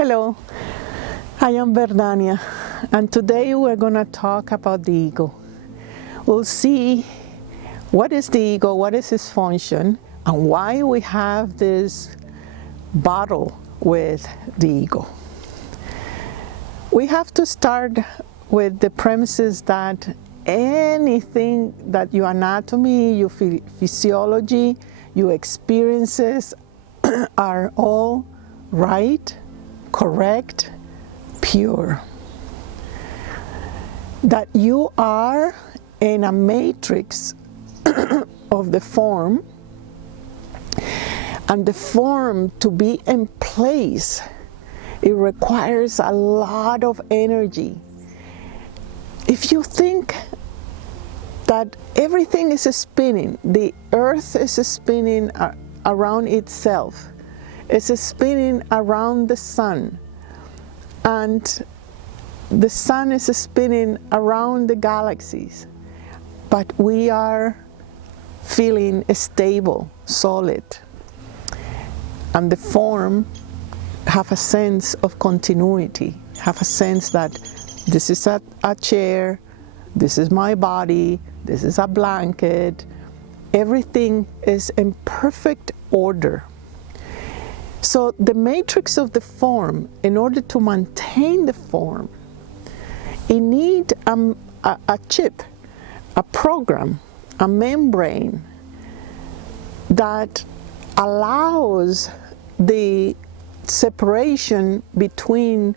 Hello, I am Berdhanya, and today we're going to talk about the ego. We'll see what is the ego, what is its function, and why we have this battle with the ego. We have to start with the premises that anything that your anatomy, your physiology, your experiences are all right, correct, pure. That you are in a matrix of the form, and the form to be in place, it requires a lot of energy. If you think that everything is spinning, the earth is spinning around itself, it's spinning around the sun, and the sun is spinning around the galaxies, but we are feeling stable, solid, and the form have a sense of continuity, have a sense that this is a chair, this is my body, this is a blanket, everything is in perfect order. So the matrix of the form, in order to maintain the form, it needs a chip, a program, a membrane that allows the separation between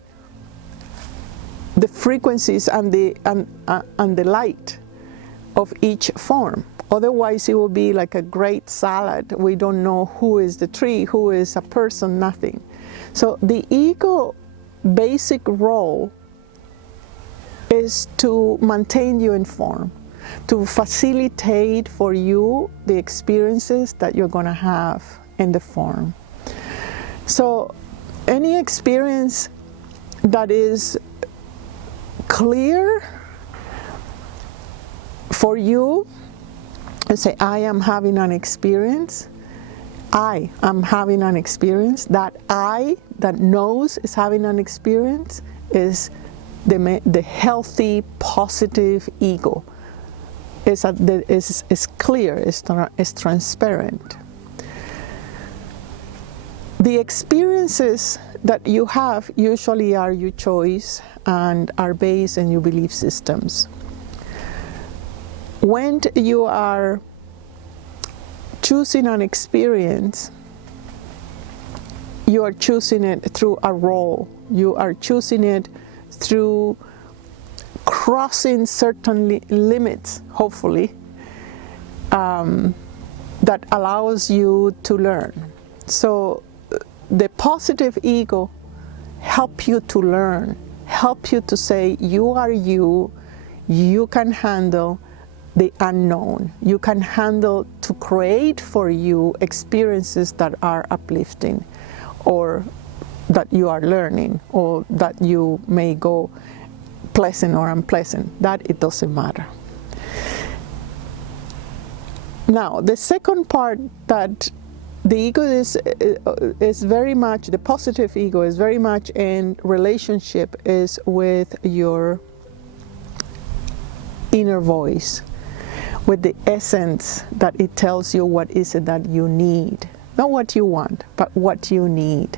the frequencies and the light of each form. Otherwise, it will be like a great salad. We don't know who is the tree, who is a person, nothing. So the ego basic role is to maintain you in form, to facilitate for you the experiences that you're going to have in the form. So any experience that is clear for you, and say, I am having an experience, I am having an experience, that I that knows is having an experience is the healthy, positive ego. It's clear, it's transparent. The experiences that you have usually are your choice and are based on your belief systems. When you are choosing an experience, you are choosing it through a role. You are choosing it through crossing certain limits, hopefully, that allows you to learn. So the positive ego helps you to learn, help you to say you are you can handle the unknown. You can handle to create for you experiences that are uplifting, or that you are learning, or that you may go pleasant or unpleasant. That it doesn't matter. Now, the second part that the ego is very much, the positive ego is very much in relationship is with your inner voice, with the essence that it tells you what is it that you need. Not what you want, but what you need.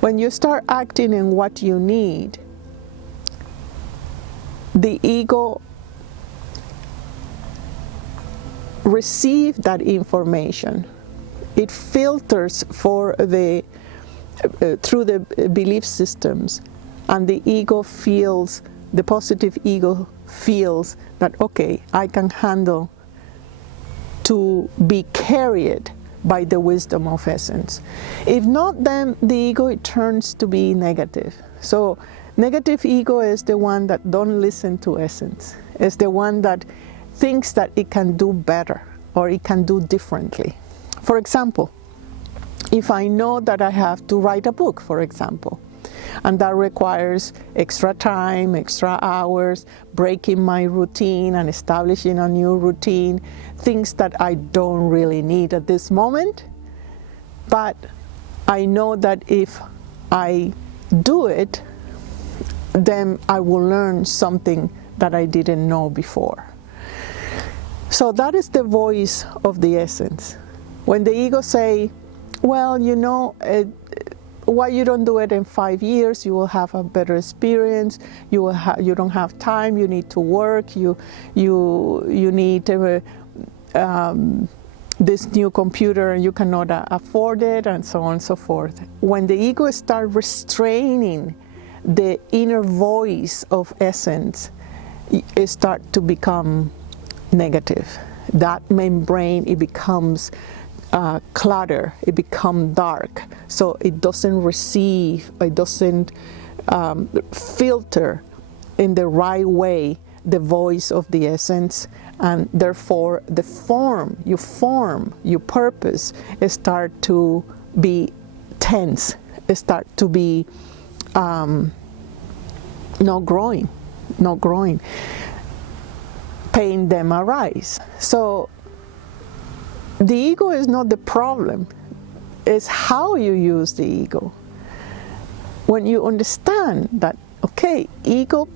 When you start acting in what you need, the ego receives that information. It filters for through the belief systems, and the ego feels, the positive ego feels that, okay, I can handle to be carried by the wisdom of essence. If not, then the ego, it turns to be negative. So negative ego is the one that don't listen to essence. It's the one that thinks that it can do better or it can do differently. For example, if I know that I have to write a book, for example, and that requires extra time, extra hours, breaking my routine and establishing a new routine, things that I don't really need at this moment, but I know that if I do it, then I will learn something that I didn't know before. So that is the voice of the essence. When the ego say, well, you know, why you don't do it in 5 years? You will have a better experience. You don't have time. You need to work. You need this new computer, and you cannot afford it, and so on and so forth. When the ego starts restraining the inner voice of essence, it starts to become negative. That membrane, it becomes clutter, it becomes dark, so it doesn't receive, it doesn't filter in the right way the voice of the essence, and therefore the form, your purpose, start to be tense, start to be not growing, paying them a rise. So the ego is not the problem, it's how you use the ego. When you understand that, okay, ego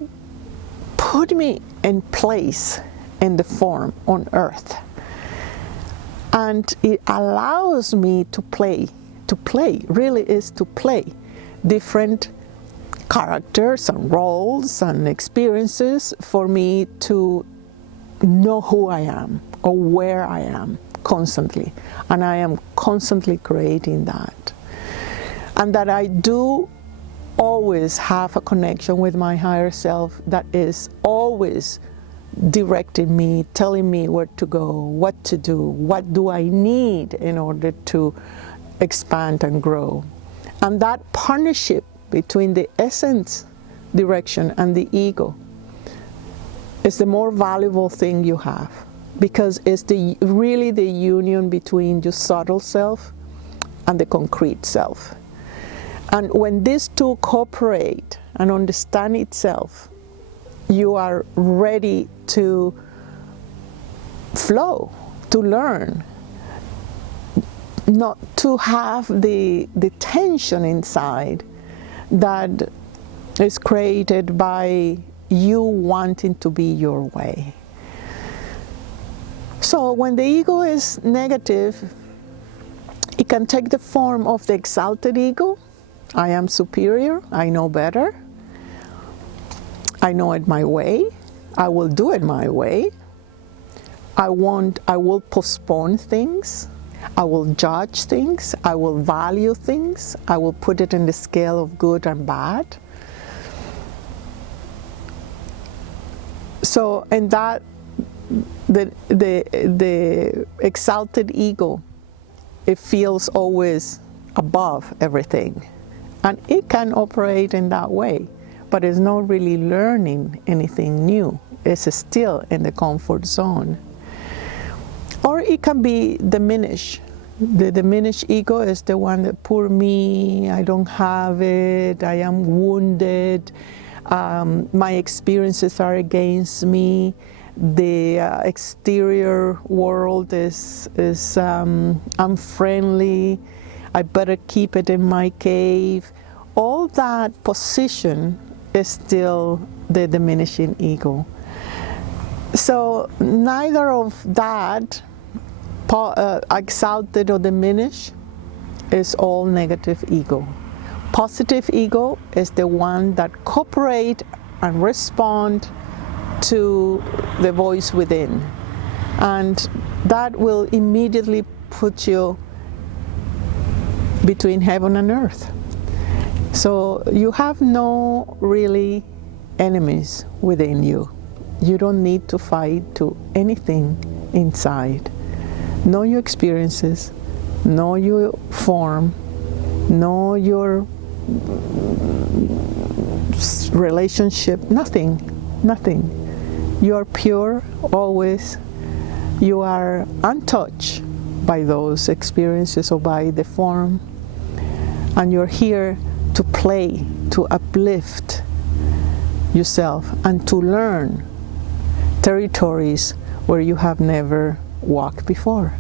put me in place in the form on earth, and it allows me to play, really is to play different characters and roles and experiences for me to know who I am or where I am constantly, and I am constantly creating that, and that I do always have a connection with my higher self that is always directing me, telling me where to go, what to do, what do I need in order to expand and grow. And that partnership between the essence direction and the ego is the more valuable thing you have, because it's really the union between your subtle self and the concrete self. And when these two cooperate and understand itself, you are ready to flow, to learn, not to have the tension inside that is created by you wanting to be your way. So when the ego is negative, it can take the form of the exalted ego. I am superior, I know better, I know it my way, I will do it my way, I will postpone things, I will judge things, I will value things, I will put it in the scale of good and bad. So, and that, the exalted ego, it feels always above everything. And it can operate in that way, but it's not really learning anything new. It's still in the comfort zone. Or it can be diminished. The diminished ego is the one that, poor me, I don't have it, I am wounded, my experiences are against me, the exterior world is unfriendly, I better keep it in my cave. All that position is still the diminishing ego. So neither of that, exalted or diminished, is all negative ego. Positive ego is the one that cooperate and respond to the voice within, and that will immediately put you between heaven and earth. So you have no really enemies within you. You don't need to fight to anything inside. Know your experiences, know your form, know your relationship, nothing. You are pure always. You are untouched by those experiences or by the form. And you're here to play, to uplift yourself and to learn territories where you have never walked before.